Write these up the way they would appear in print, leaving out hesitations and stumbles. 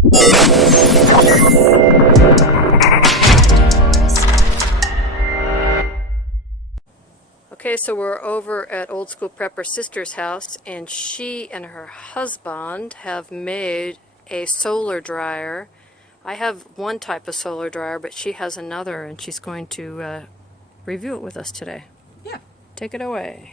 Okay, so we're over at Old School Prepper's sister's house, and she and her husband have made a solar dryer. I have one type of solar dryer, but she has another, and she's going to review it with us today. Yeah. Take it away.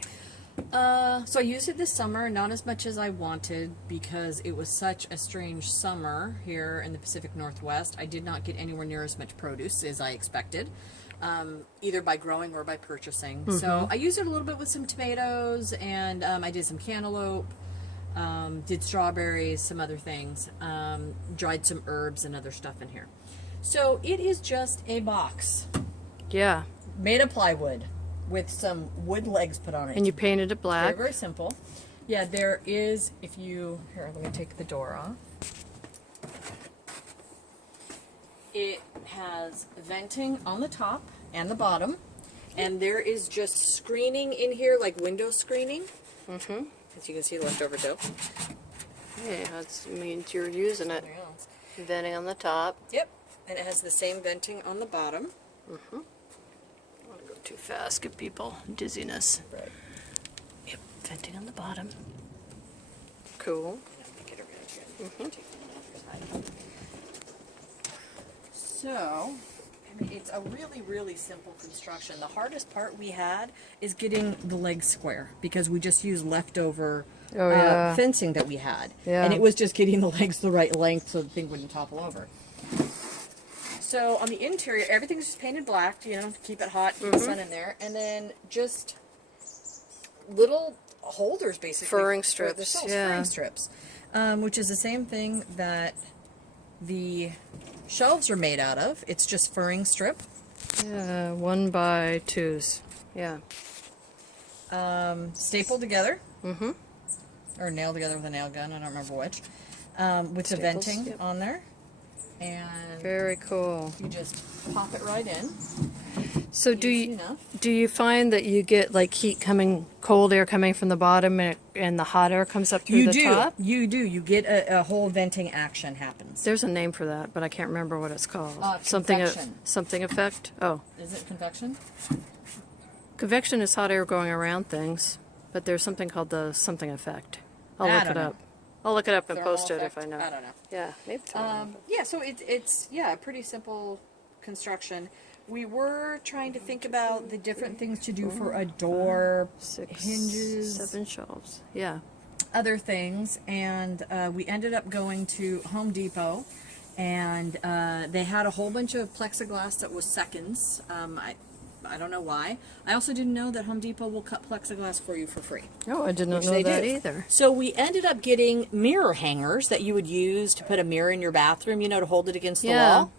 So I used it this summer, not as much as I wanted because it was such a strange summer here in the Pacific Northwest. I did not get anywhere near as much produce as I expected, either by growing or by purchasing. Mm-hmm. So I used it a little bit with some tomatoes, and I did some cantaloupe, did strawberries, some other things, dried some herbs and other stuff in here. So it is just a box. Yeah. Made of plywood with some wood legs put on it. And you painted it black. Very, very simple. Yeah, there is, if you, here, let me take the door off. It has venting on the top and the bottom. And there is just screening in here, like window screening. Mm-hmm. As you can see, leftover dough. Hey, that means you're using it. Venting on the top. Yep. And it has the same venting on the bottom. Mm-hmm. Too fast, give people dizziness. Right. Yep, venting on the bottom. Cool. Mm-hmm. So, I mean, it's a really, really simple construction. The hardest part we had is getting the legs square because we just used leftover fencing that we had. Yeah. And it was just getting the legs the right length so the thing wouldn't topple over. So on the interior, everything's just painted black, you know, to keep it hot, keep the sun in there. And then just little holders, basically. Furring strips, yeah. Furring strips, which is the same thing that the shelves are made out of. It's just furring strip. Yeah, 1x2s. Yeah. Stapled together. Mm-hmm. Or nailed together with a nail gun, I don't remember which. With the Staples, venting yep. on there. And very cool. You just pop it right in. So do you find that you get like cold air coming from the bottom, and the hot air comes up through the top? You do. You get a whole venting action happens. There's a name for that, but I can't remember what it's called. Convection. Something effect. Oh. Is it convection? Convection is hot air going around things, but there's something called the something effect. I'll look it up. I'll look it up and post it if I know. I don't know. Yeah, maybe. Yeah, so it's a pretty simple construction. We were trying to think about the different things to do for a door, 6, hinges, 7 shelves. Yeah. Other things, and we ended up going to Home Depot, and they had a whole bunch of plexiglass that was seconds. I don't know why. I also didn't know that Home Depot will cut plexiglass for you for free. Oh, I did not know that either. So we ended up getting mirror hangers that you would use to put a mirror in your bathroom, you know, to hold it against the wall.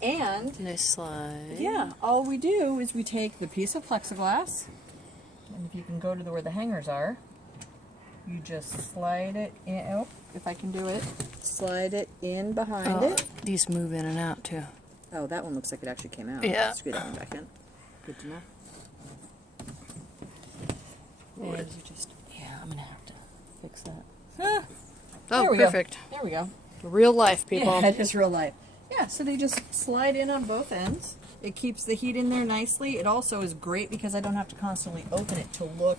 And nice slide. Yeah, all we do is we take the piece of plexiglass, and if you can go to where the hangers are, you just slide it in. Oh, if I can do it, slide it in behind it. These move in and out too. Oh, that one looks like it actually came out. Yeah. Screw that one back in. Good to know. And you just, I'm gonna have to fix that. Oh, perfect. Go. There we go. Real life, people. Yeah, it is real life. Yeah, so they just slide in on both ends. It keeps the heat in there nicely. It also is great because I don't have to constantly open it to look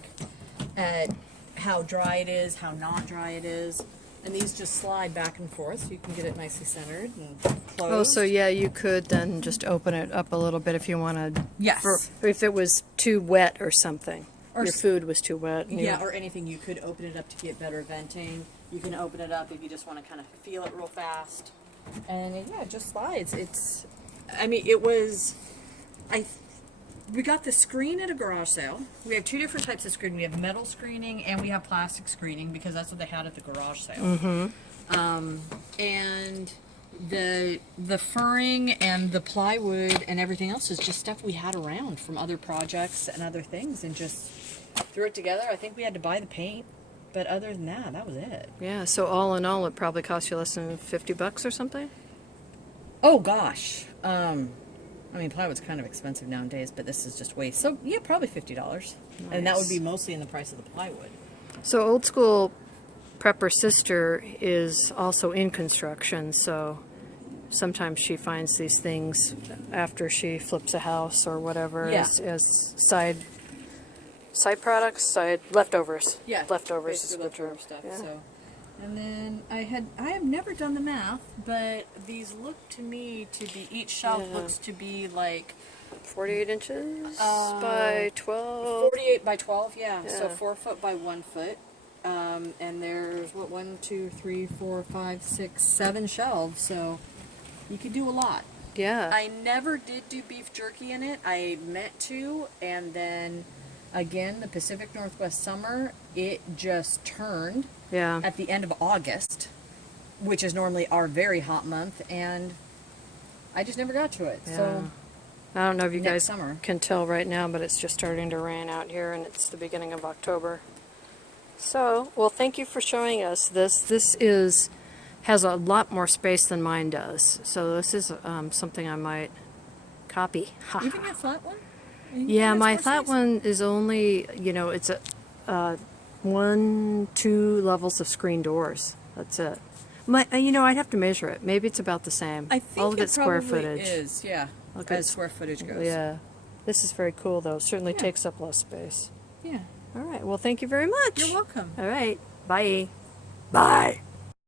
at how dry it is, how not dry it is. And these just slide back and forth, so you can get it nicely centered and closed. Oh, so yeah, you could then just open it up a little bit if you wanted. Yes. If it was too wet or something. Or your food was too wet. Yeah, or anything. You could open it up to get better venting. You can open it up if you just want to kind of feel it real fast. And it just slides. We got the screen at a garage sale. We have 2 different types of screen. We have metal screening and we have plastic screening because that's what they had at the garage sale. Mm-hmm. And the furring and the plywood and everything else is just stuff we had around from other projects and other things, and just threw it together. I think we had to buy the paint, but other than that was it. Yeah, so all in all, it probably cost you less than $50 or something? Oh, gosh. Plywood's kind of expensive nowadays, but this is just waste. So, yeah, probably $50. Nice. And that would be mostly in the price of the plywood. So Old School prepper sister is also in construction, so sometimes she finds these things after she flips a house or whatever Yeah. as side products, side leftovers. Yeah, leftovers is basically good term. leftover stuff. Yeah. So, and then I have never done the math, but these look to me to be each shelf Yeah. looks to be like 48 inches by 12. 48 by 12. Yeah, so Yeah. 4 foot by 1 foot. And there's what 1, 2, 3, 4, 5, 6, 7 shelves. So you could do a lot. Yeah. I never did do beef jerky in it. I meant to, and then again, the Pacific Northwest summer, it just turned Yeah. at the end of August, which is normally our very hot month, and I just never got to it. So I don't know if you next guys summer. can tell right now, but it's just starting to rain out here, and it's the beginning of October. So, well, thank you for showing us this. This has a lot more space than mine does. So this is something I might copy. Even your flat one? Yeah, my flat one is only, it's a 1, 2 levels of screen doors. That's it. I'd have to measure it. Maybe it's about the same. I think All of it it's square probably footage. is, yeah, Okay. as square footage goes. Yeah. This is very cool, though. Certainly Yeah. takes up less space. Yeah. All right. Well, thank you very much. You're welcome. All right. Bye. Bye.